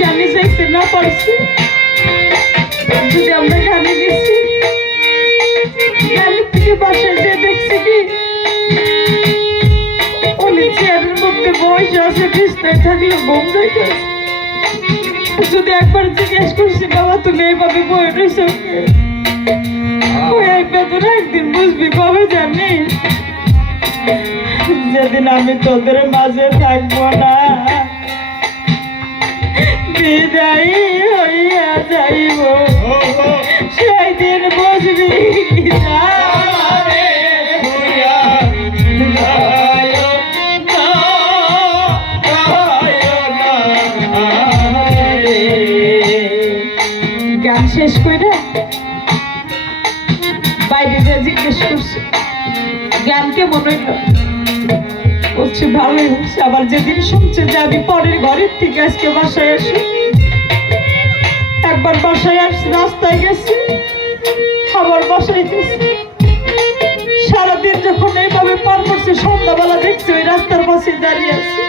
গানে যাইতে না পারছি, যদি আমরা গানে গেছি, গানের থেকে বাসায় যেয়ে দেখছি কি উনি চেয়ারের মধ্যে বসে আছে, বিছনায় থাকলে ঘুম যাইতেছে। যদি একবার জিজ্ঞেস করছি বাবা তুমি এইভাবে বয়ে রয়েছ, ওই এক বেদনা একদিন বুঝবি কবে জানিস? যেদিন আমি তোদের মাঝে থাকবো না, বিদায় হইয়া যাইব, সেই দিন বুঝবি গান শেষ করে বাইরে যা জিজ্ঞেস করছে গান কেমন হইল, বলছে ভালোই হচ্ছে। আবার যেদিন শুনছে যে আমি পরের ঘরের থেকে আজকে বাসায় আসি, একবার বাসায় আসছি, রাস্তায় গেছি, আবার বাসায় গেছি, সারাদিন যখন এইভাবে পার করছে, সন্ধ্যাবেলা দেখছি ওই রাস্তার পাশে দাঁড়িয়ে আছে।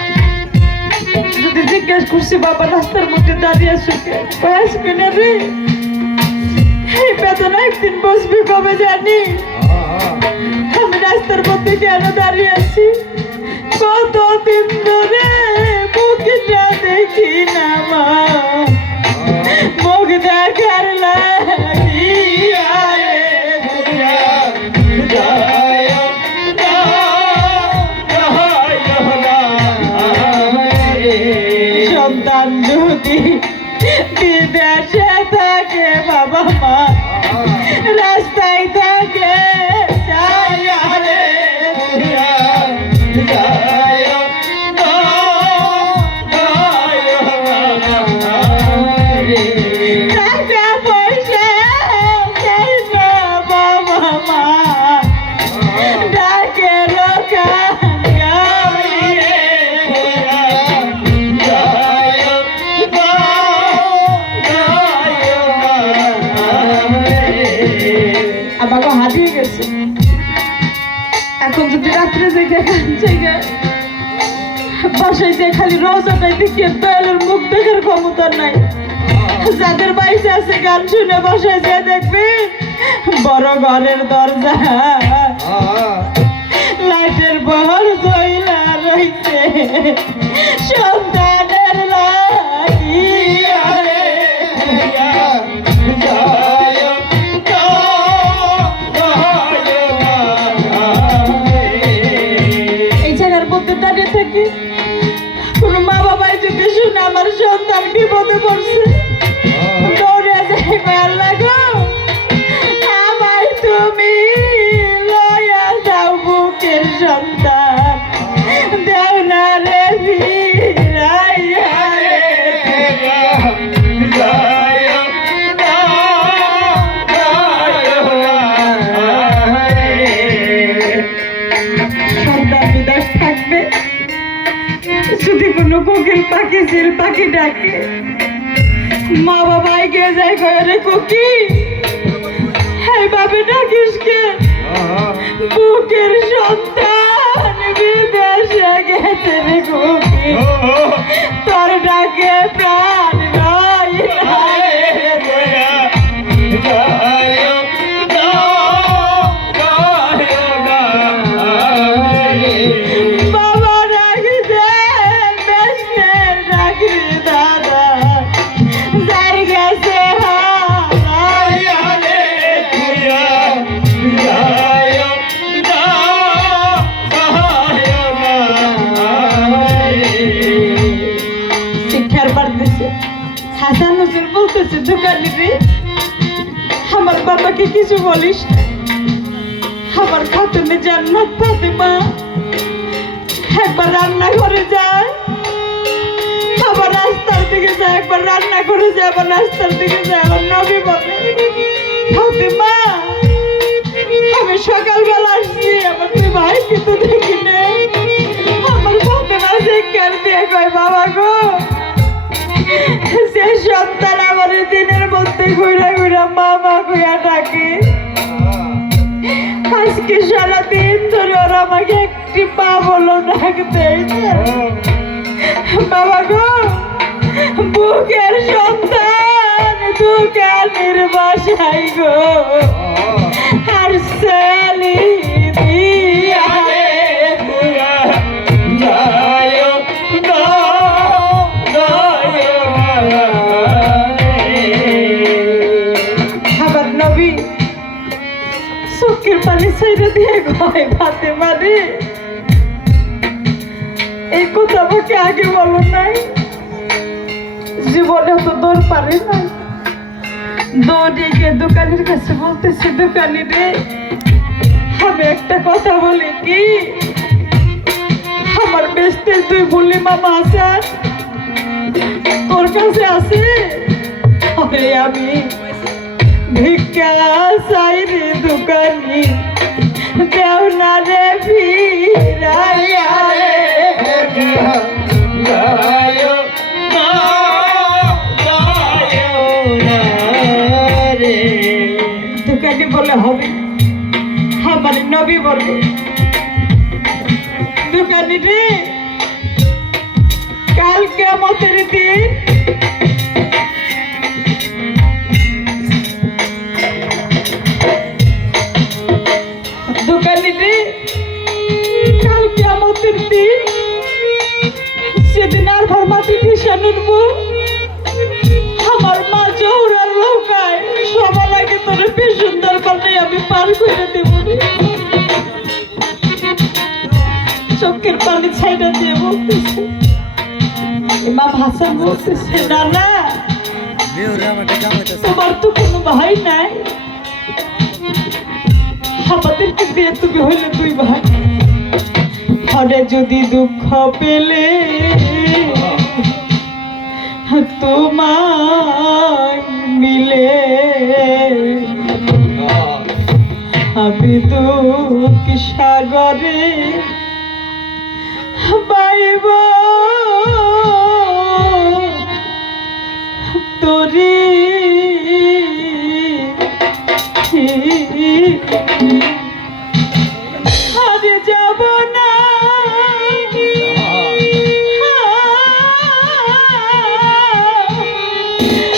যদি জিজ্ঞেস করছি বাবা রাস্তার মধ্যে দাঁড়িয়ে আছো আসবে না রে, এই বেদনা একদিন বসবি কবে জানি? আমি রাস্তার মধ্যে কেন দাঁড়িয়ে আছি? কতদিন ধরে মুখটা দেখি না মা, মুখ দেখার লাগিয়া সন্তান যদি বিদেশে থাকে, বাবা মা রাস্তায় থাকে, আমাকে হারিয়ে গেছে। এখন যদি রাত্রে জেগে বাসায় যে খালি রোজাটাই দেখিয়ে দয়ালের মুখ দেখার ক্ষমতা নাই। যাদের বাইসে আছে গান শুনে বাসায় যে দেখবে বড় ঘরের দরজা লাইটের বহর জইলা রইছে, সন্তানের লাগিয়া কোনো মা বাবাই যদি শুনে আমার সন্তান বিপদে পড়ছে, দৌড়ে যাইবে আল্লাহ গো আমায় তুমি লইয়া যাও, বুকের সন্তান দেও না রে ফিরাইয়া সন্তান বিদেশ থাকবে। যদি কোনো কোকিল পাখি চিল পাখি ডাকে, মা বাবা এগিয়ে যায় ঘরে, কোকি এইভাবে ডাকিস কে? বুকের সন্তান বিদেশে গেছে রে কোকি, তোর ডাকে প্রাণ রয় আমার বাবাকে কিছু বলিস, আমার খাতুনে জান্নাত ফাতেমা একবার রান্নাঘরে যায়, আবার রাস্তার দিকে যায়, একবার রান্না করে যায়, আবার রাস্তার দিকে যায়। আমার নবী বলে ফাতেমা আমি সকালবেলা আসছি, আমার তুই ভাই কিন্তু দেখি নেই। আমার ফাতেমা চিৎকার দিয়ে কয় বাবা গো, যে সন্তান আমার দিনের মধ্যে ঘুরা ঘুরা মা মা ঘুরা ডাকে, আজকে সারাদিন ধরে ওরা আমাকে একটি পা বলো ডাক দেয়। বাবা গো বুকের সন্তান দোকানের বাসাই গো আর সেলি দিয়া আবার নবী চোখের পানি ছেড়ে দিয়ে গয় ভাতে মানে এই কথা আমাকে আগে বলো নাই জীবনে তো দৌড় পারে না দৌড়ে গিয়ে দোকানের কাছে বলতেছে দোকানি রে আমি একটা কথা বলি কি আমার বেস্তে তুই বললি মামা আসার তোর কাছে আছে আমি ভিক্ষা চাই রে দোকানি দেও না রে ফিরাইয়া রে দোকানি বলে হবে আমার নবী বলে দোকানি রে কাল কিয়ামতের দিন দোকানি রে কাল কিয়ামতের দিন সেদিন আর মাটি পিসা নুনবো আমার মা জোহরার লোকায় সবার আগে তোর বেশ সুন্দর পাল্টে আমি পার করে দেব চোখের পানি ছাইটা দিয়ে বলতেছে ইমাম হাসান বলতেছে না না তোমার তো কোনো ভাই নাই আমাদেরকে দিয়ে তুমি হইলে দুই ভাই ঘরে যদি দুঃখ পেলে তোমায় মিলে আমি দুঃখ সাগরে বাইব তোরি হারে যাব না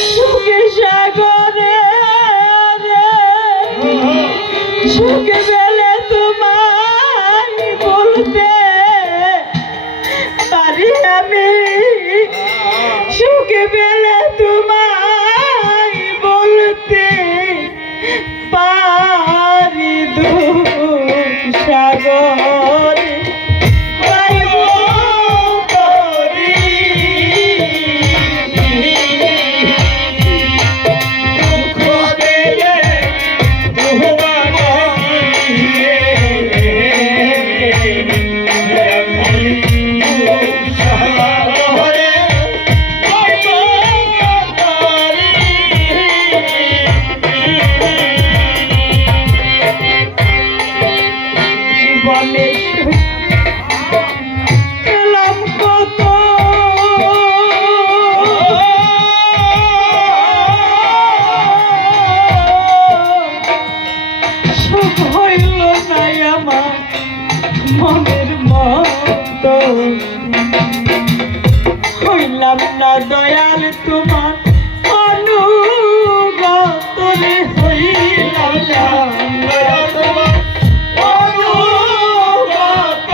সুখে সাগরে সুখে বেলে তোমায় বলতে পারি আমি সুখে বেলে তোমায় বলতে পারি দুঃখ সাগরে মনের মতো হইলাম না দয়াল তোমার অনুগত রে হইলাম না অনুগত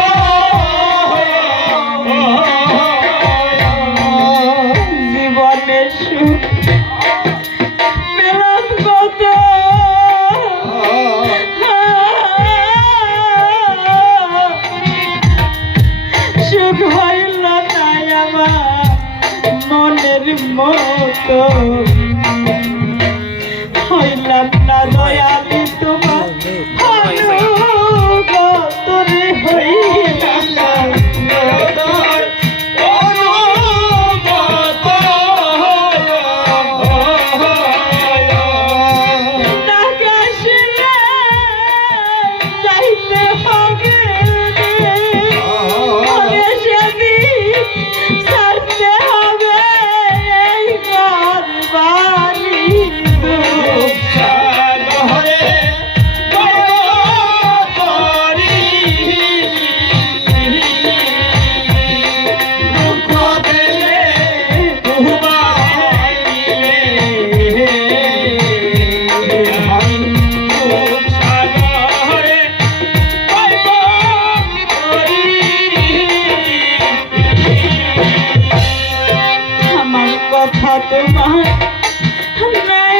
জীবনে সুখ পেলাম কত সুখ হইল না আমার মনের মতো হইলাম না দয়ালি তোমার অনুগত রে হইলাম না বাড়ি কথা তোমার নাই